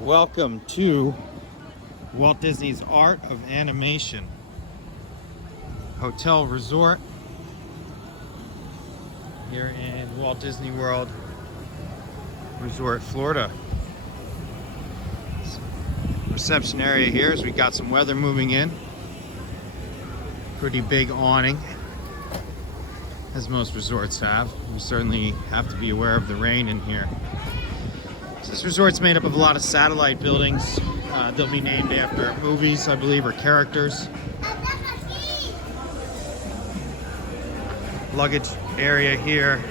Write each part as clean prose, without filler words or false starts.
Welcome to Walt Disney's Art of Animation Hotel Resort here in Walt Disney World Resort, Florida. Reception area here as we got some weather moving in. Pretty big awning, as most resorts have. We certainly have to be aware of the rain in here. This resort's made up of a lot of satellite buildings. They'll be named after movies, I believe, or characters. Luggage area here.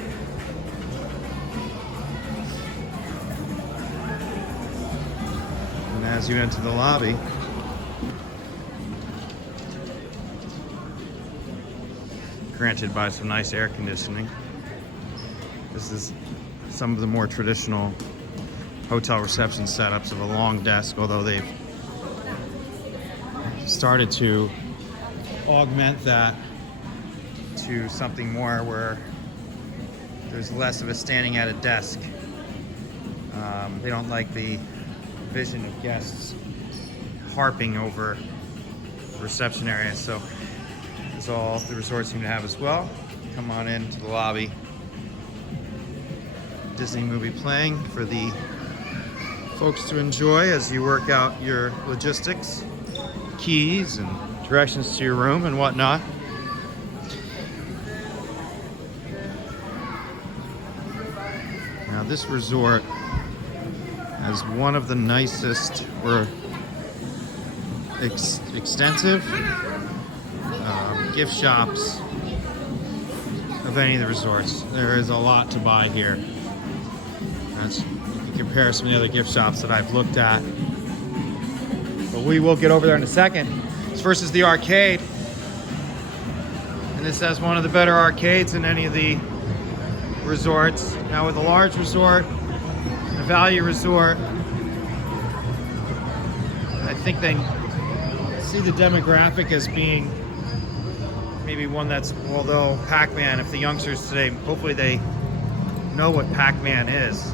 And as you enter the lobby, granted by some nice air conditioning. This is some of the more traditional hotel reception setups of a long desk, although they've started to augment that to something more where there's less of a standing at a desk. They don't like the vision of guests harping over the reception area, so that's all the resorts seem to have as well. Come on into the lobby. Disney movie playing for the folks to enjoy as you work out your logistics, keys, and directions to your room and whatnot. Now, this resort has one of the nicest or extensive gift shops of any of the resorts. There is a lot to buy here. That's compare some of the other gift shops that I've looked at. But we will get over there in a second. This first is the arcade. And this has one of the better arcades in any of the resorts. Now with a large resort, a value resort, I think they see the demographic as being maybe one that's, although Pac-Man, if the youngsters today, hopefully they know what Pac-Man is.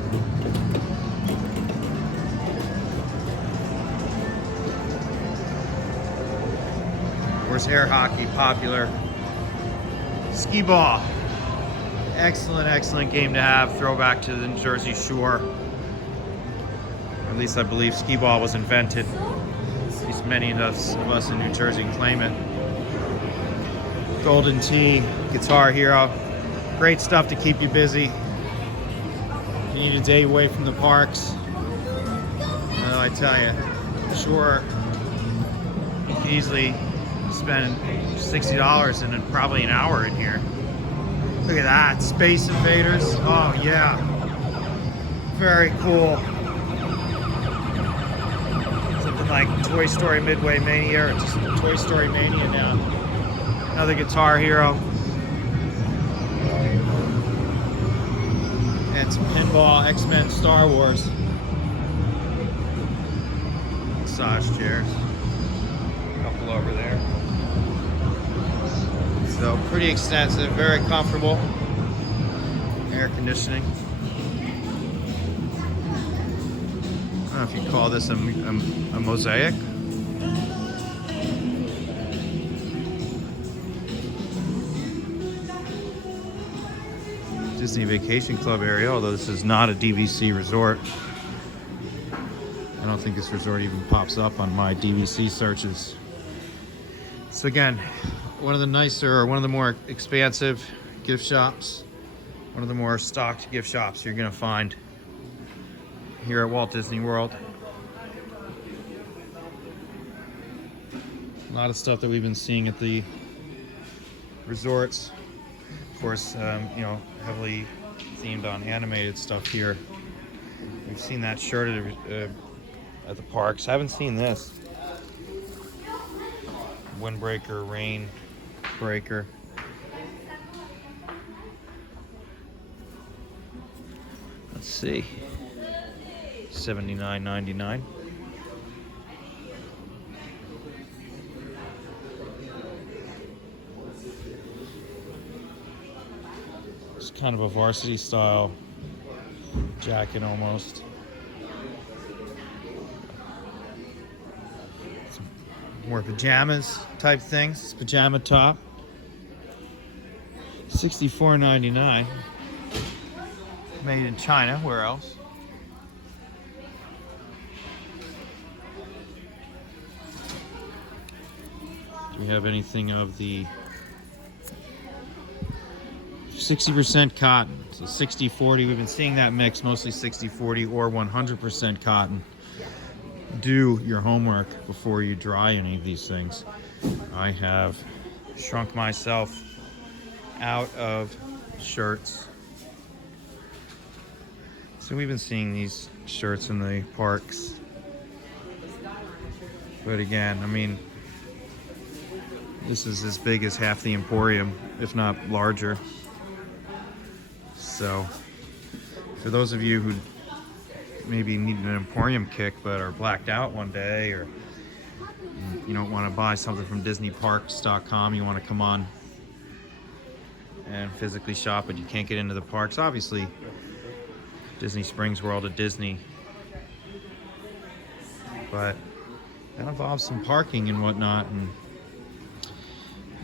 Of course, air hockey, popular. Skee ball. Excellent game to have. Throwback to the Jersey Shore. Or at least I believe skee ball was invented. At least many of us in New Jersey claim it. Golden Tee, Guitar Hero. Great stuff to keep you busy. If you need a day away from the parks, well, I tell you, sure, you can easily spend $60 in probably an hour in here. Look at that, Space Invaders. Oh yeah, very cool. Something like Toy Story Midway Mania, or just Toy Story Mania now. Another Guitar Hero. And some pinball, X-Men, Star Wars. Massage chairs. A couple over there. So pretty extensive, very comfortable. Air conditioning. I don't know if you call this a mosaic. Disney Vacation Club area, although this is not a DVC resort. I don't think this resort even pops up on my DVC searches. So again, one of the nicer, or one of the more expansive gift shops, one of the more stocked gift shops you're gonna find here at Walt Disney World. A lot of stuff that we've been seeing at the resorts. Of course, you know, heavily themed on animated stuff here. We've seen that shirt at the parks. I haven't seen this. Windbreaker, rain breaker. Let's see. $79.99. It's kind of a varsity style jacket almost. more pajamas type things. Pajama top. $64.99. Made in China. Where else? Do we have anything of the 60% cotton? So 60-40. We've been seeing that mix, mostly 60-40 or 100% cotton. Do your homework before you dry any of these things. I have shrunk myself out of shirts. So we've been seeing these shirts in the parks. But again, I mean, this is as big as half the Emporium, if not larger. So for those of you who maybe need an Emporium kick but are blacked out one day, or you don't want to buy something from DisneyParks.com, you want to come on and physically shop but you can't get into the parks. Obviously, Disney Springs World at Disney, but that involves some parking and whatnot. And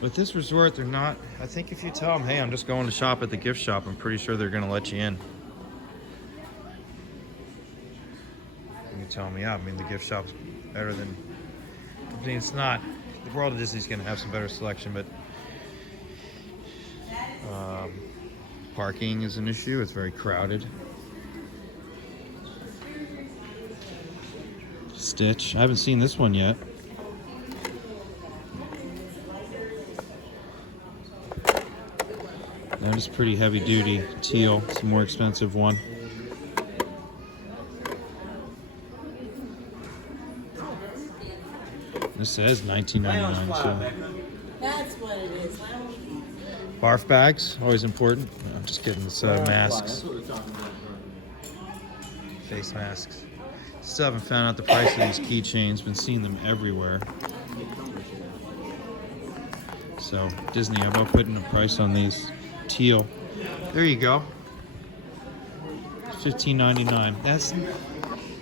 with this resort, they're not, I think if you tell them, hey, I'm just going to shop at the gift shop, I'm pretty sure they're going to let you in. You tell me, yeah, I mean, the gift shop's better than, I mean, it's not, the World of Disney's going to have some better selection, but parking is an issue. It's very crowded. Stitch. I haven't seen this one yet. That is pretty heavy duty. Teal. It's a more expensive one. This says $19.99 too. That's what it is. Barf bags, always important. I'm just getting this masks. Face masks. Still haven't found out the price of these keychains. Been seeing them everywhere. So Disney, how about putting a price on these? Teal. There you go. $15.99.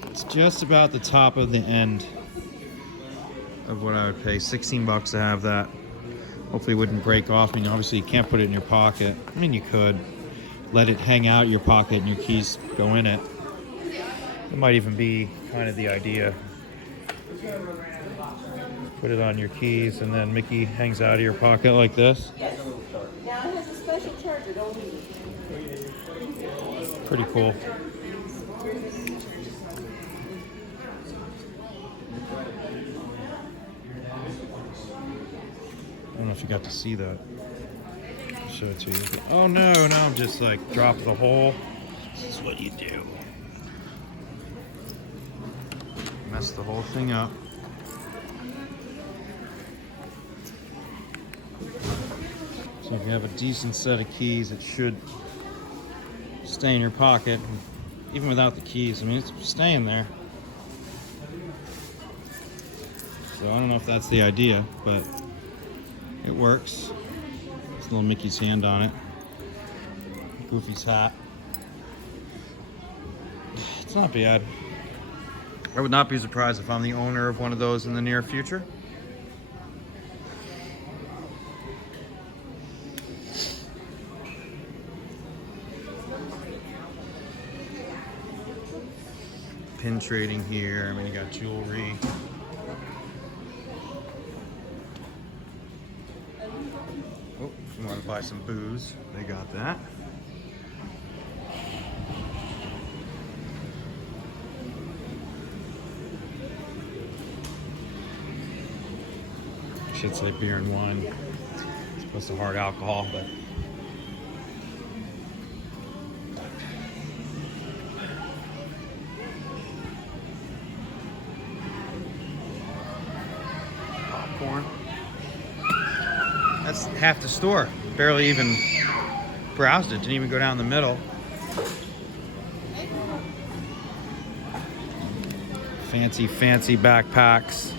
It's just about the top of the end of what I would pay. 16 bucks to have that. Hopefully it wouldn't break off. I mean, obviously you can't put it in your pocket. I mean, you could let it hang out your pocket and your keys go in it. It might even be kind of the idea. Put it on your keys and then Mickey hangs out of your pocket like this. Yes. Now it has a special charger, don't we? Pretty cool. I don't know if you got to see that. I'll show it to you. Oh no, now I'm just like drop the hole. This is what you do. Mess the whole thing up. So if you have a decent set of keys, it should stay in your pocket, even without the keys. I mean, it's staying there. So I don't know if that's the idea, but it works. There's a little Mickey's hand on it. Goofy's hat. It's not bad. I would not be surprised if I'm the owner of one of those in the near future. Pin trading here. I mean, you got jewelry. Oh, if you want to buy some booze, they got that. I should say beer and wine. It's supposed to hard alcohol, but popcorn. That's half the store. Barely even browsed it. Didn't even go down the middle. Fancy, fancy backpacks.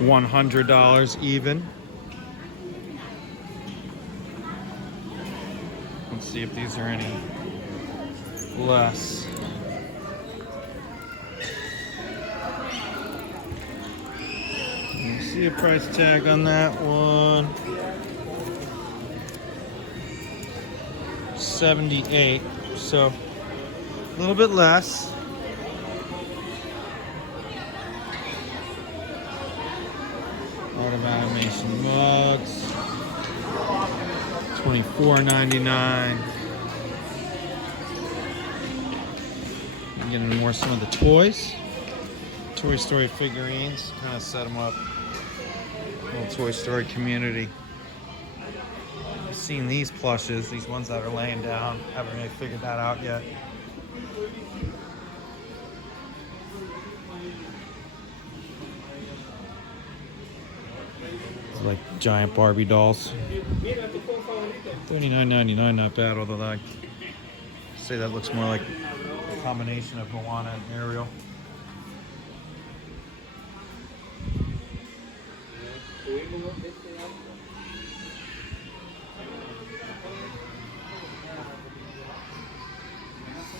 $100 even. Let's see if these are any less. Let me see a price tag on that one. 78, so a little bit less. Art of Animation mugs, $24.99. I'm getting more some of the toys. Toy Story figurines, kind of set them up. Little Toy Story community. I've seen these plushes, these ones that are laying down. Haven't really figured that out yet. It's like giant Barbie dolls. $39.99, not bad, although I say that looks more like a combination of Moana and Ariel.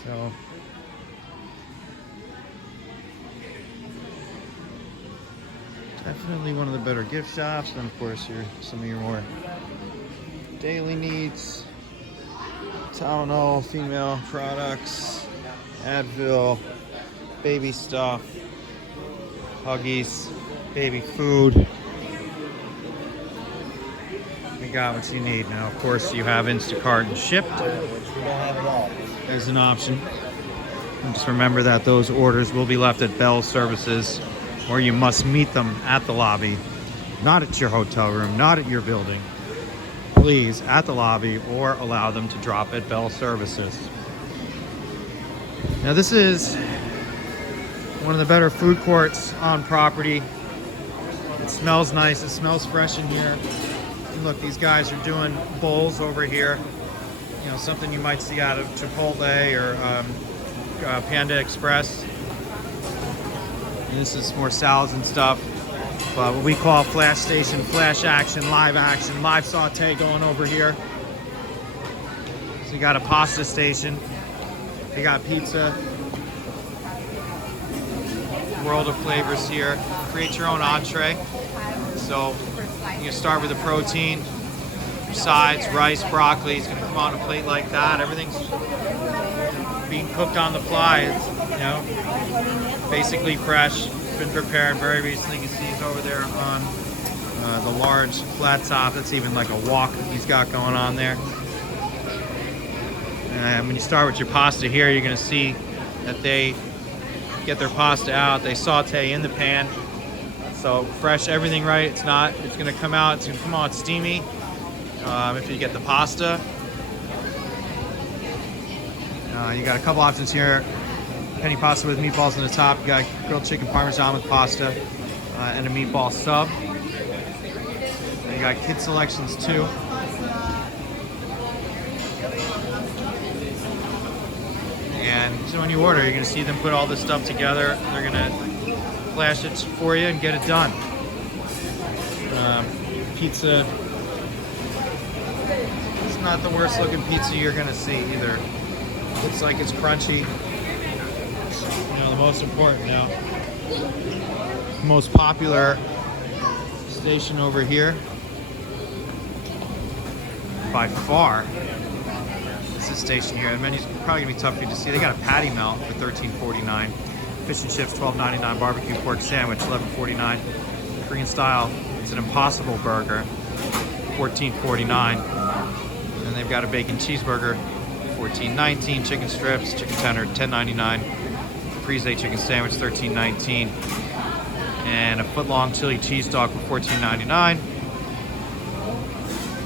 So definitely one of the better gift shops, and of course some of your more daily needs. Tylenol, female products, Advil, baby stuff, Huggies, baby food. You got what you need. Now, of course, you have Instacart and shipped. We don't have it all. There's an option. And just remember that those orders will be left at Bell Services, or you must meet them at the lobby, not at your hotel room, not at your building. Please, at the lobby, or allow them to drop at Bell Services. Now, this is one of the better food courts on property. It smells nice. It smells fresh in here. And look, these guys are doing bowls over here. You know, something you might see out of Chipotle or Panda Express. And this is more salads and stuff. But what we call flash station, flash action, live saute going over here. So you got a pasta station. You got pizza. World of flavors here. Create your own entree. So you start with the protein, sides, rice, broccoli. It's going to come on a plate like that. Everything's being cooked on the fly. It's, you know, basically fresh. Been prepared very recently. You can see he's over there on the large flat top. That's even like a wok he's got going on there. And when you start with your pasta here, you're going to see that they get their pasta out. They saute in the pan. So fresh, everything right. It's going to come out. It's going to come out steamy. If you get the pasta, you got a couple options here. Penny pasta with meatballs on the top. You got grilled chicken parmesan with pasta and a meatball sub. You got kid selections too. And so when you order, you're going to see them put all this stuff together. They're going to flash it for you and get it done. Pizza. It's not the worst looking pizza you're going to see either. Looks like it's crunchy. The most important now, most popular station over here by far is this station here. The menu's probably gonna be tough for you to see. They got a patty melt for $13.49, fish and chips $12.99, barbecue pork sandwich $11.49, Korean style it's an Impossible burger $14.49, and they've got a bacon cheeseburger $14.19, chicken strips, chicken tender $10.99. Frise chicken sandwich $13.19, and a foot-long chili cheese dog for $14.99.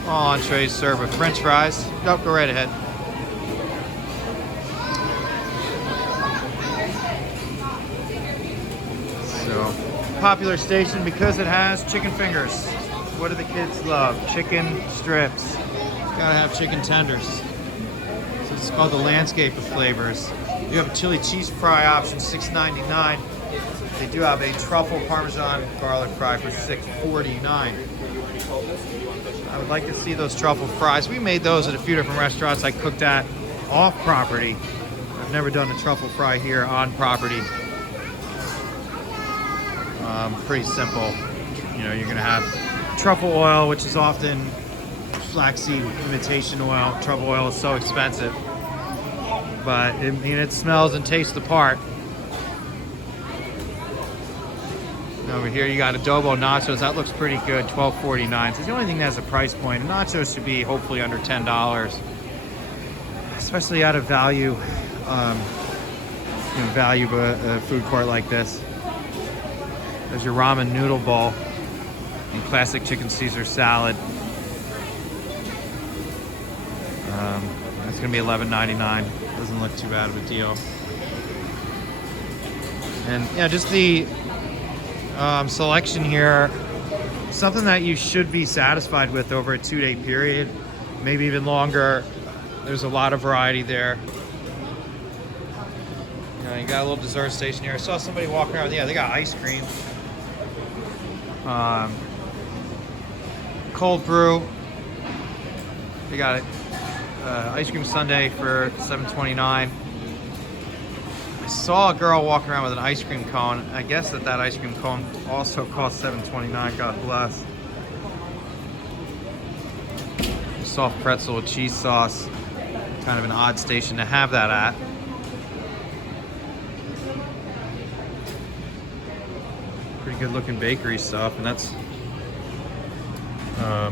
All entrees served with French fries. Nope, go right ahead. So, popular station because it has chicken fingers. What do the kids love? Chicken strips. Gotta have chicken tenders. So it's called the landscape of flavors. You have a chili cheese fry option, $6.99. They do have a truffle parmesan garlic fry for $6.49. I would like to see those truffle fries. We made those at a few different restaurants I cooked at off property. I've never done a truffle fry here on property. Pretty simple. You know, you're gonna have truffle oil, which is often flaxseed imitation oil. Truffle oil is so expensive, but it smells and tastes the part. Over here you got adobo nachos. That looks pretty good, $12.49. So it's the only thing that has a price point. Nachos should be hopefully under $10, especially at a value, food court like this. There's your ramen noodle bowl and classic chicken Caesar salad. That's gonna be $11.99. Doesn't look too bad of a deal. And yeah, just the selection here, something that you should be satisfied with over a 2-day period, maybe even longer. There's a lot of variety there. You know, you got a little dessert station here. I saw somebody walking around. Yeah, they got ice cream, cold brew. They got ice cream sundae for $7.29. I saw a girl walking around with an ice cream cone. I guess that ice cream cone also cost $7.29. God bless. Soft pretzel with cheese sauce. Kind of an odd station to have that at. Pretty good looking bakery stuff, and that's a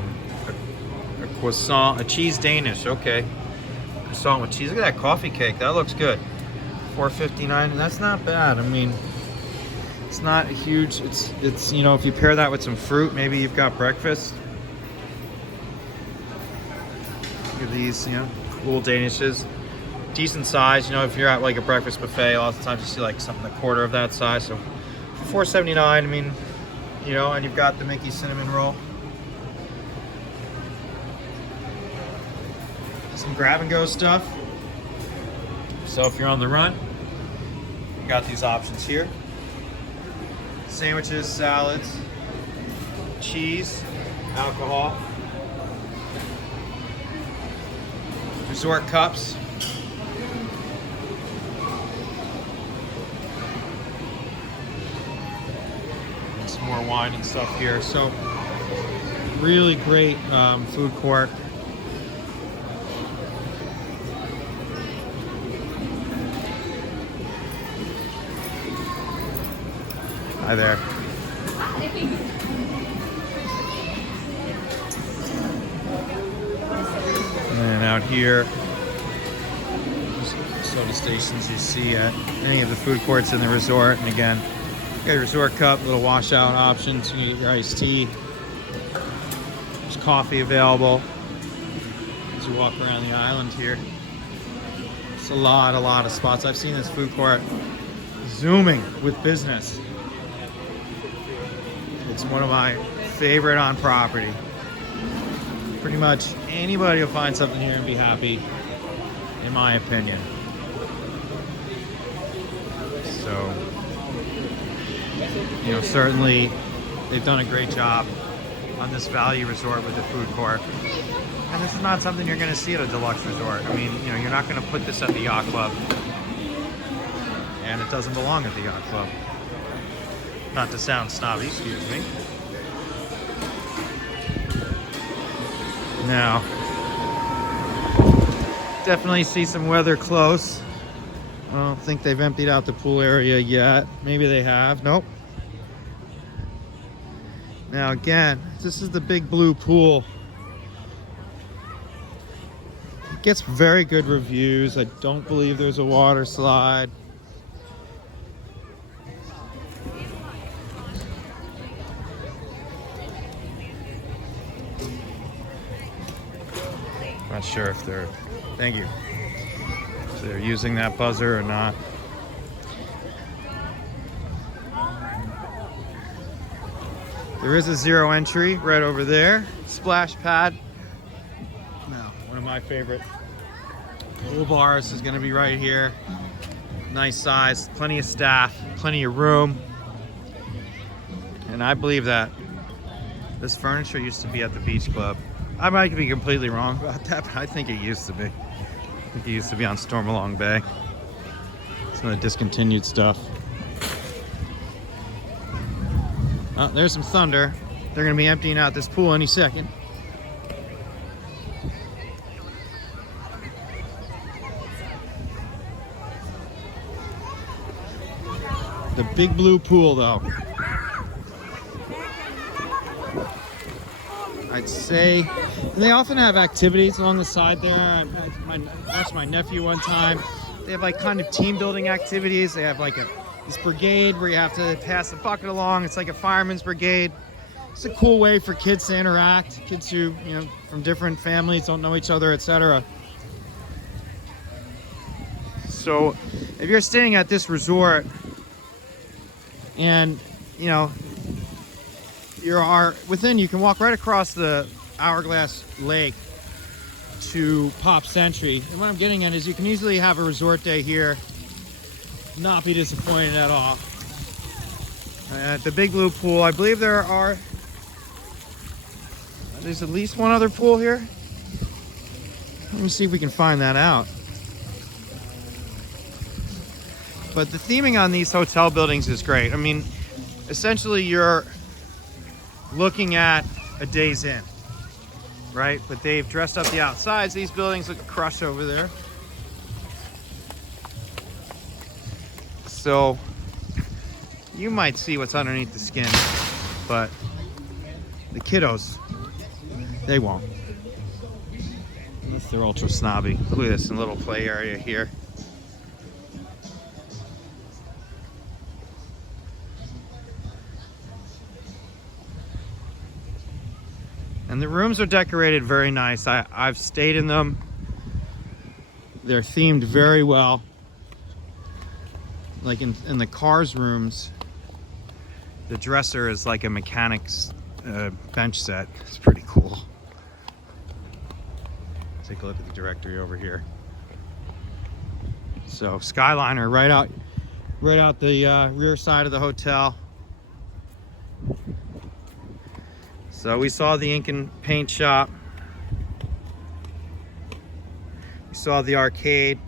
croissant, a cheese Danish. Okay, croissant with cheese. Look at that coffee cake. That looks good. $4.59, and that's not bad. I mean, it's not huge. It's you know, if you pair that with some fruit, maybe you've got breakfast. Look at these, you know, cool Danishes, decent size. You know, if you're at like a breakfast buffet, a lot of times you see like something a quarter of that size. So for $4.79, I mean, you know, and you've got the Mickey cinnamon roll. Some grab and go stuff. So if you're on the run, you got these options here. Sandwiches, salads, cheese, alcohol, resort cups, and some more wine and stuff here. So really great food court. Hi there. And out here, soda stations you see at any of the food courts in the resort. And again, you got your resort cup, little washout options. You can get your iced tea. There's coffee available as you walk around the island here. It's a lot of spots. I've seen this food court zooming with business. It's one of my favorite on property. Pretty much anybody will find something here and be happy, in my opinion. So, you know, certainly they've done a great job on this value resort with the food court. And this is not something you're going to see at a deluxe resort. I mean, you know, you're not going to put this at the yacht club. And it doesn't belong at the yacht club. Not to sound snobby, excuse me. Now, definitely see some weather close. I don't think they've emptied out the pool area yet. Maybe they have. Nope. Now again, this is the big blue pool. It gets very good reviews. I don't believe there's a water slide. Not sure if they're, thank you, if they're using that buzzer or not. There is a zero entry right over there. Splash pad. Now, one of my favorite pool bars is gonna be right here. Nice size, plenty of staff, plenty of room. And I believe that this furniture used to be at the beach club. I might be completely wrong about that, but I think it used to be. I think it used to be on Stormalong Bay. Some of the discontinued stuff. Oh, there's some thunder. They're going to be emptying out this pool any second. The big blue pool, though. I'd say, and they often have activities along the side there. I watched my nephew one time. They have like kind of team building activities. They have like this brigade where you have to pass the bucket along. It's like a fireman's brigade. It's a cool way for kids to interact. Kids who, you know, from different families, don't know each other, etc. So if you're staying at this resort and, you know, you can walk right across the Hourglass Lake to Pop Century. And what I'm getting at is you can easily have a resort day here, not be disappointed at all. At the Big Blue Pool, I believe there's at least one other pool here. Let me see if we can find that out. But the theming on these hotel buildings is great. I mean, essentially you're looking at a Days Inn, right? But they've dressed up the outsides. These buildings look crushed over there. So you might see what's underneath the skin, but the kiddos, they won't. Unless they're ultra snobby. Look at this, a little play area here. And the rooms are decorated very nice. I've stayed in them. They're themed very well. Like in the Cars rooms, the dresser is like a mechanic's bench set. It's pretty cool. Take a look at the directory over here. So Skyliner right out the rear side of the hotel. So we saw the ink and paint shop. We saw the arcade.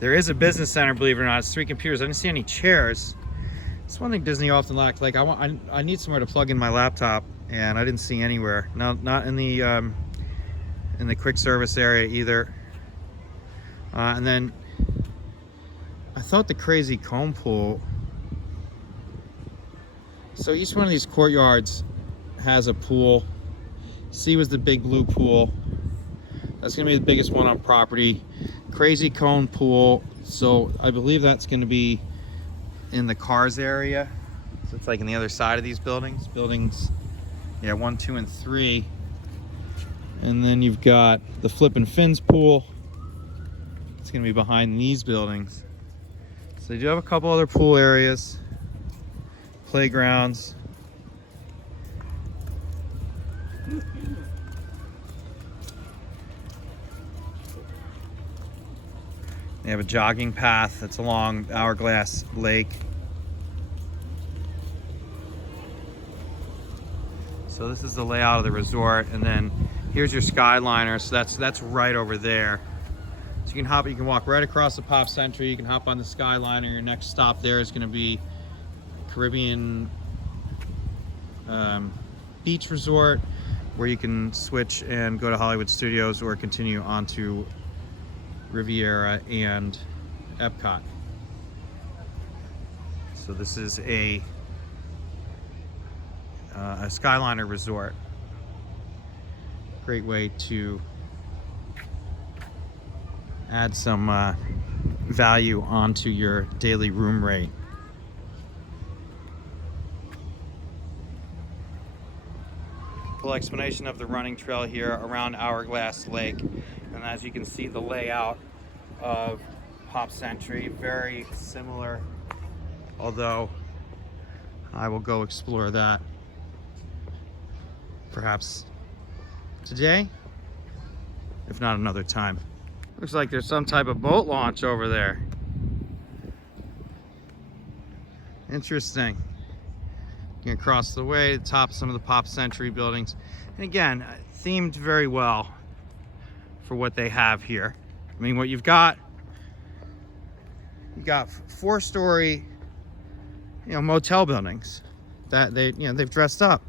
There is a business center, believe it or not. It's 3 computers. I didn't see any chairs. It's one thing Disney often lacks. Like I need somewhere to plug in my laptop, and I didn't see anywhere. Not in the quick service area either. And then I thought the crazy cone pool. So each one of these courtyards has a pool. C was the Big Blue Pool. That's gonna be the biggest one on property. Crazy cone pool. So I believe that's gonna be in the Cars area. So it's like on the other side of these buildings. Yeah, 1, 2, and 3. And then you've got the Flip and Fins pool. It's gonna be behind these buildings. So they do have a couple other pool areas. Playgrounds. They have a jogging path that's along Hourglass Lake. So this is the layout of the resort, and then here's your Skyliner. So that's right over there. So you can walk right across the Pop Century. You can hop on the Skyliner. Your next stop there is going to be Caribbean Beach Resort, where you can switch and go to Hollywood Studios or continue on to Riviera and Epcot. So this is a Skyliner resort. Great way to add some value onto your daily room rate. Full explanation of the running trail here around Hourglass Lake, and as you can see, the layout of Pop Century very similar, although I will go explore that perhaps today, if not another time. Looks like there's some type of boat launch over there. Interesting. You can cross the way, the top of some of the Pop Century buildings. And again, themed very well for what they have here. I mean, what you've got 4-story, motel buildings. that they've dressed up.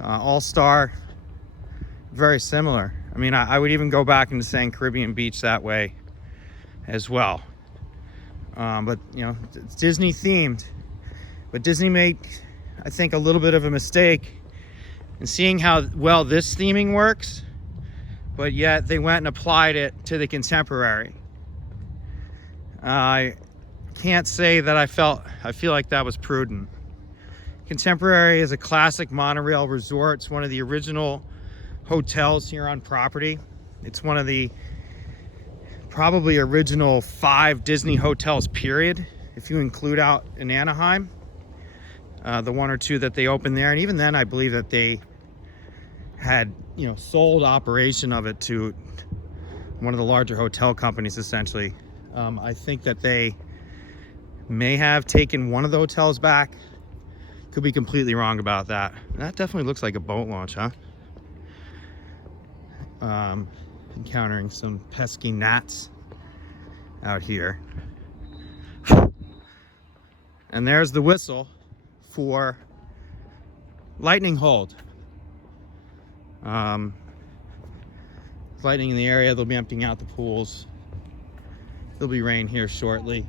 All-Star, very similar. I mean, I would even go back into saying Caribbean Beach that way as well. But it's Disney themed. But Disney made, I think, a little bit of a mistake in seeing how well this theming works, but yet they went and applied it to the Contemporary. I can't say that I feel like that was prudent. Contemporary is a classic monorail resort. It's one of the original hotels here on property. It's one of the probably original 5 Disney hotels, period, if you include out in Anaheim. The 1 or 2 that they opened there. And even then, I believe that they had, sold operation of it to one of the larger hotel companies, essentially. I think that they may have taken one of the hotels back. Could be completely wrong about that. That definitely looks like a boat launch, huh? Encountering some pesky gnats out here. And there's the whistle for lightning hold. Lightning in the area, they'll be emptying out the pools. There'll be rain here shortly.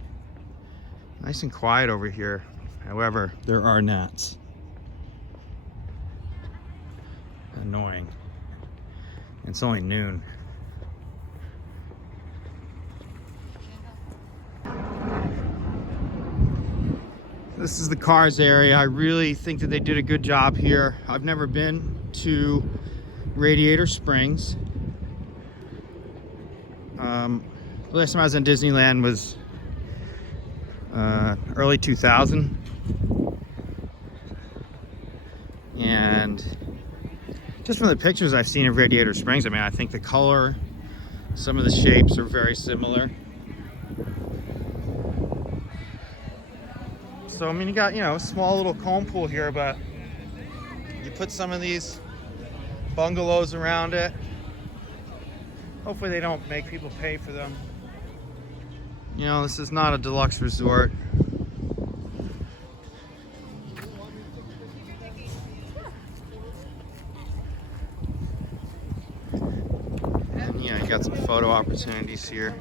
Nice and quiet over here. However, there are gnats. Annoying. It's only noon. This is the cars area. I really think that they did a good job here. I've never been to Radiator Springs. The last time I was in Disneyland was early 2000. And just from the pictures I've seen of Radiator Springs, I mean, I think the color, some of the shapes are very similar. So, I mean, you got, a small little cone pool here, but you put some of these bungalows around it. Hopefully they don't make people pay for them. This is not a deluxe resort. And you got some photo opportunities here.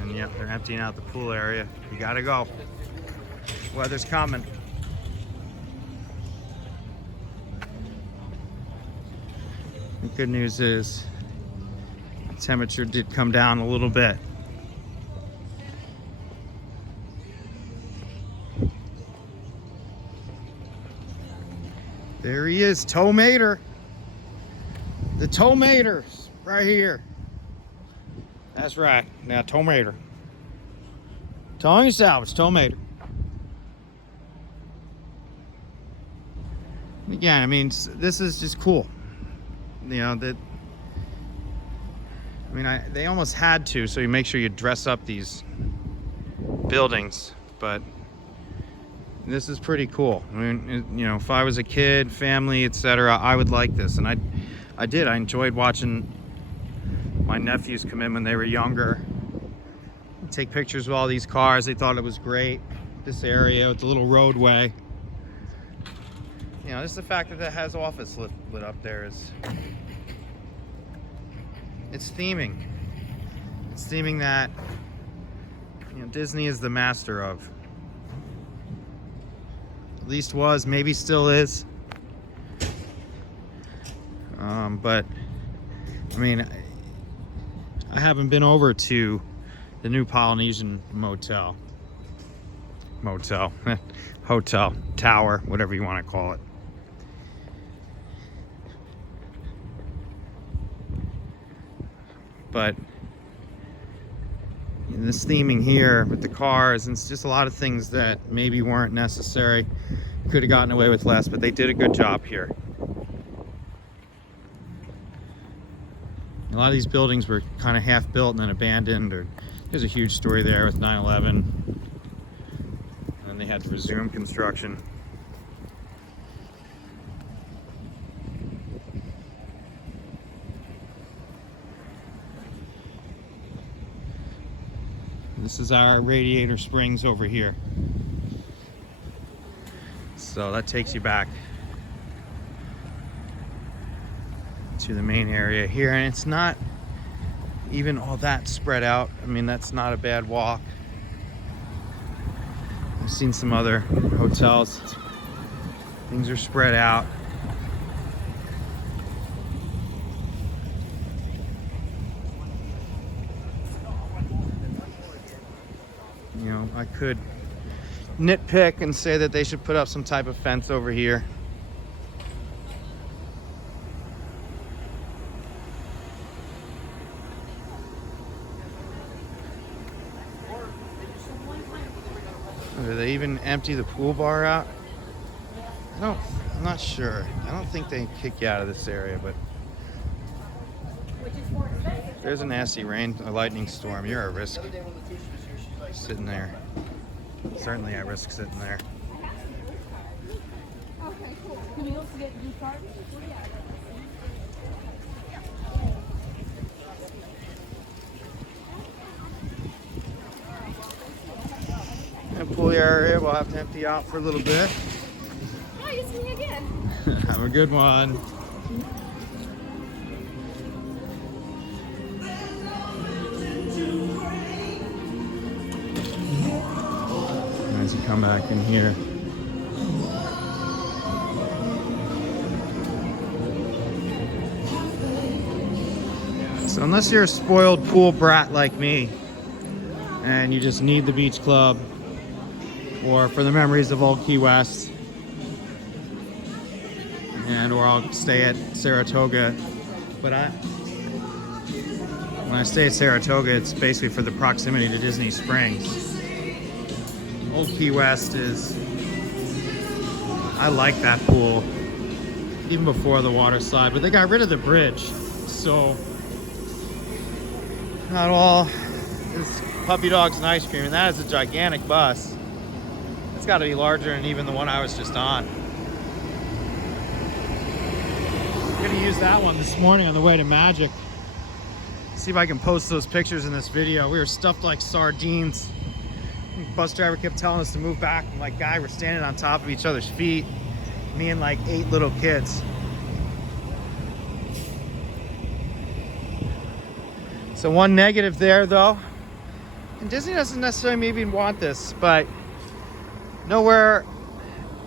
And yeah, they're emptying out the pool area. You gotta go. Weather's coming. The good news is the temperature did come down a little bit. There he is, Tow Mater. The Tow Mater's right here. That's right. Now, Tow Mater. Towing and salvage, Tow Mater. Again, I mean, this is just cool. They almost had to, so you make sure you dress up these buildings, but this is pretty cool. I mean, if I was a kid, family, etc., I would like this, and I did. I enjoyed watching my nephews come in when they were younger, take pictures with all these cars. They thought it was great. This area with the little roadway. Just the fact that it has office lit up there is, it's theming. It's theming that Disney is the master of. At least was, maybe still is. But I mean, I haven't been over to the new Polynesian hotel, tower, whatever you want to call it. But this theming here with the cars, and it's just a lot of things that maybe weren't necessary, could have gotten away with less, but they did a good job here. A lot of these buildings were kind of half built and then abandoned, or there's a huge story there with 9/11, and then they had to resume construction. This is our Radiator Springs over here. So that takes you back to the main area here, and it's not even all that spread out. I mean, that's not a bad walk. I've seen some other hotels. Things are spread out. You know, I could nitpick and say that they should put up some type of fence over here. Do they even empty the pool bar out? I'm not sure. I don't think they kick you out of this area, but there's a nasty a lightning storm. You're at risk sitting there. Certainly at risk sitting there. Okay, cool. Can we go get new cards? And pool area we'll have to empty out for a little bit. Oh, it's me again. Have a good one. As you come back in here. So unless you're a spoiled pool brat like me and you just need the beach club or for the memories of old Key West, and or I'll stay at Saratoga, but when I stay at Saratoga, it's basically for the proximity to Disney Springs. Old Key West I like that pool even before the water slide, but they got rid of the bridge, so not all is puppy dogs and ice cream. And that is a gigantic bus. It's got to be larger than even the one I was just on. I'm gonna use that one this morning on the way to Magic. See if I can post those pictures in this video. We were stuffed like sardines. The bus driver kept telling us to move back. I'm like, guy, we're standing on top of each other's feet. Me and like 8 little kids. So one negative there though, and Disney doesn't necessarily maybe even want this, but nowhere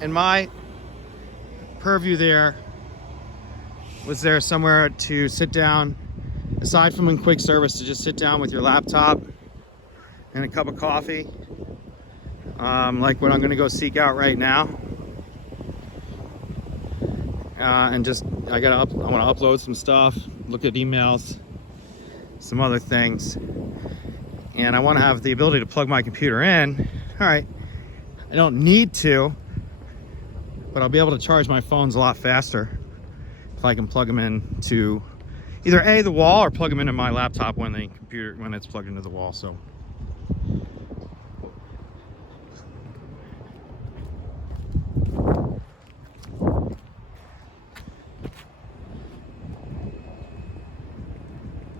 in my purview there was there somewhere to sit down, aside from in quick service, to just sit down with your laptop and a cup of coffee, like what I'm gonna go seek out right now. And just, I wanna upload some stuff, look at emails, some other things, and I want to have the ability to plug my computer in. All right, I don't need to, but I'll be able to charge my phones a lot faster if I can plug them in to either the wall or plug them into my laptop when it's plugged into the wall. So